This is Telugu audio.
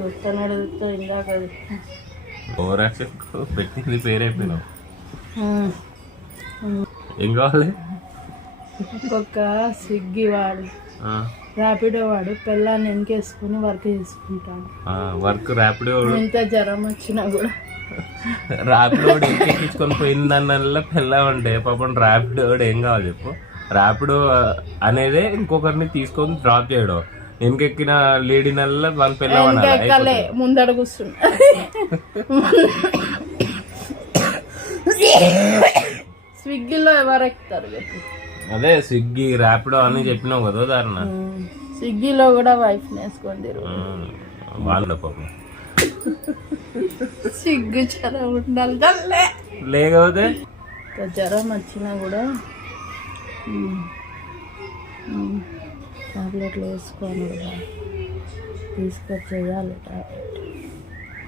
చూస్తున్నాడు ఇందాక పెట్టింది పేరైపోయినావు. ఏం కావాలి? ఇంకొక స్విగ్గీ వాడు ర్యాపిడో వాడు పిల్లాన్ని వెనకేసుకుని వర్క్ చేసుకుంటాడు. వర్క్ ర్యాపిడో ఎంత జ్వరం వచ్చినా కూడా ర్యాపిడో ఎక్కించుకొని పోయిందన్నల్లా పిల్ల ఉంటే పాపం ర్యాపిడో ఏం కావాలి చెప్పు. ర్యాపిడో అనేదే ఇంకొకరిని తీసుకొని డ్రాప్ చేయడం. వెనకెక్కిన లేడీనల్లా వాళ్ళ పిల్ల ముందడ కూర్చున్నా. స్విగ్గీలో ఎవరు ఎక్కుతారు? అదే స్విగ్గీ ర్యాపిడో అని చెప్పినావు కదా దారుణ. స్విగ్గీలో కూడా వైఫ్ వేసుకోండి వాళ్ళ పాపం సిగ్గు జ్వరం ఉండాలి లేకపోతే జ్వరం వచ్చినా కూడా టాబ్లెట్లు వేసుకోవాలి, తీసుకొచ్చేయాలి టాబ్లెట్.